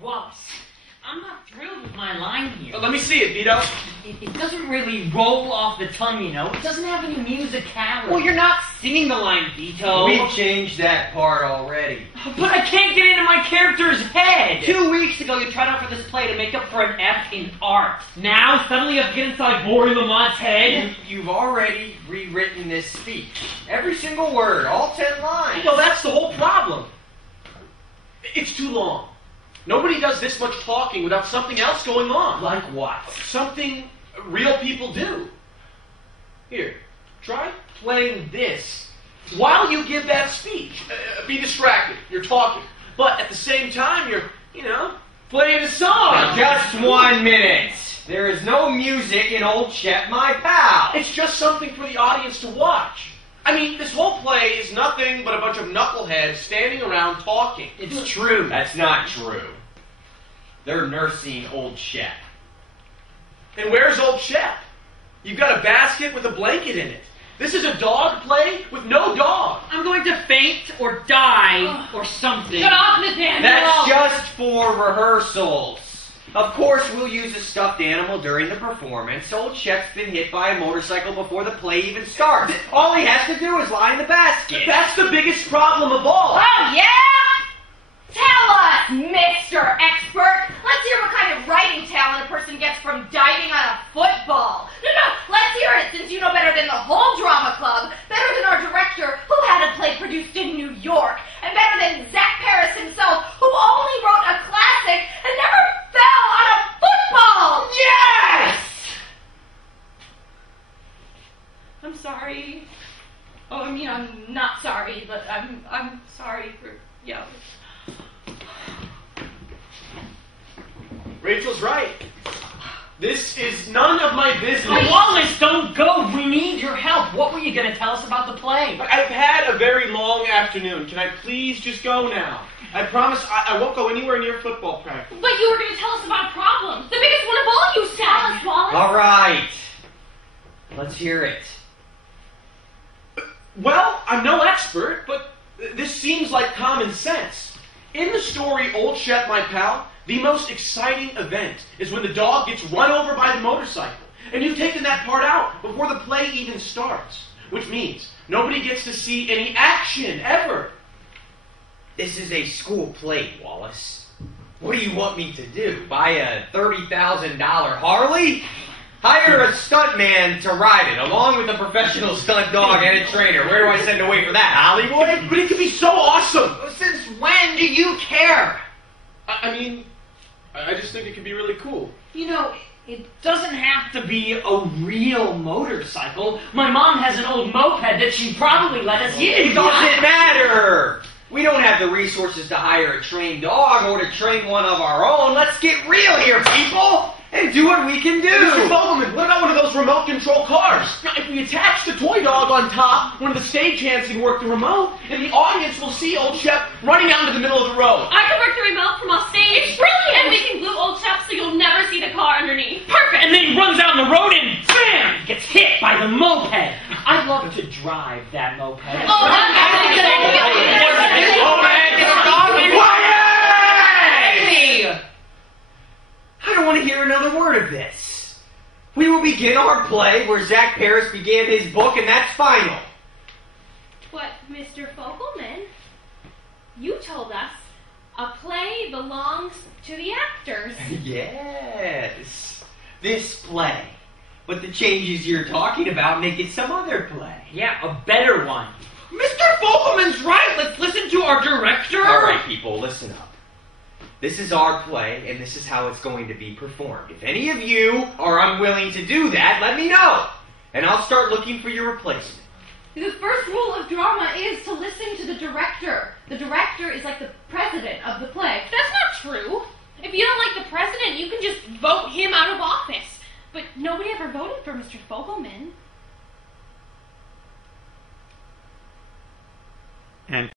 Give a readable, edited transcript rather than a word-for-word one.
Wallace, I'm not thrilled with my line here. Let me see it, Vito. It doesn't really roll off the tongue, you know. It doesn't have any musicality. Well, you're not singing the line, Vito. We've changed that part already. But I can't get into my character's head. 2 weeks ago, you tried out for this play to make up for an F in art. Now, suddenly you have to get inside Maury Lamont's head? You've already rewritten this speech. Every single word, all 10 lines. Well, that's the whole problem. It's too long. Nobody does this much talking without something else going on. Like what? Something real people do. Here, try playing this while you give that speech. Be distracted. You're talking. But at the same time, you're, playing a song. Just 1 minute. There is no music in Old Chet, my pal. It's just something for the audience to watch. I mean, this whole play is nothing but a bunch of knuckleheads standing around talking. It's true. That's not true. They're nursing Old Chet. And where's Old Chet? You've got a basket with a blanket in it. This is a dog play with no dog. I'm going to faint or die or something. Shut off, Nathaniel! That's just for rehearsals. Of course, we'll use a stuffed animal during the performance. Old Chet's been hit by a motorcycle before the play even starts. All he has to do is lie in the basket. That's the biggest problem of all. Oh, yeah? Tell us, Mr. Expert. Let's hear what kind of writing talent a person gets from diving on a football. No, let's hear it, since you know better than the whole drama club, better than our director, who had a play produced in New York, and better than Zach Paris himself, who only wrote a classic and never fell on a football. Yes! I'm sorry. Oh, I mean, I'm not sorry, but I'm sorry for yelling. Rachel's right. This is none of my business. Wallace, don't go. We need your help. What were you going to tell us about the play? I've had a very long afternoon. Can I please just go now? I promise I won't go anywhere near football practice. But you were going to tell us about problems. The biggest one of all, you said. Tell us, Wallace. All right. Let's hear it. Well, I'm no expert, but this seems like common sense. In the story Old Chet, My Pal, the most exciting event is when the dog gets run over by the motorcycle. And you've taken that part out before the play even starts. Which means nobody gets to see any action, ever. This is a school play, Wallace. What do you want me to do? Buy a $30,000 Harley? Hire a stuntman to ride it, along with a professional stunt dog and a trainer. Where do I send away for that, Hollywood? But it could be so awesome! Since when do you care? I mean, I just think it could be really cool. It doesn't have to be a real motorcycle. My mom has an old moped that she'd probably let us use. It doesn't matter! We don't have the resources to hire a trained dog or to train one of our own. Let's get real here, people! And do what we can do! Mr. Fogelman, what about one of those remote control cars? Now, if we attach the toy dog on top, one of the stagehands can work the remote, and the audience will see Old Shep running out into the middle of the road. I can work the remote from off stage. It's brilliant! And we can glue Old Shep so you'll never see the car underneath. Perfect! And then he runs out on the road and bam! Gets hit by the moped. I'd love to drive that moped. Oh, I don't want to hear another word of this. We will begin our play where Zach Paris began his book, and that's final. But, Mr. Fogelman, you told us a play belongs to the actors. Yes, this play. But the changes you're talking about make it some other play. Yeah, a better one. Mr. Fogelman's right. Let's listen to our director. All right, people, listen up. This is our play, and this is how it's going to be performed. If any of you are unwilling to do that, let me know, and I'll start looking for your replacement. The first rule of drama is to listen to the director. The director is like the president of the play. That's not true. If you don't like the president, you can just vote him out of office. But nobody ever voted for Mr. Fogelman. And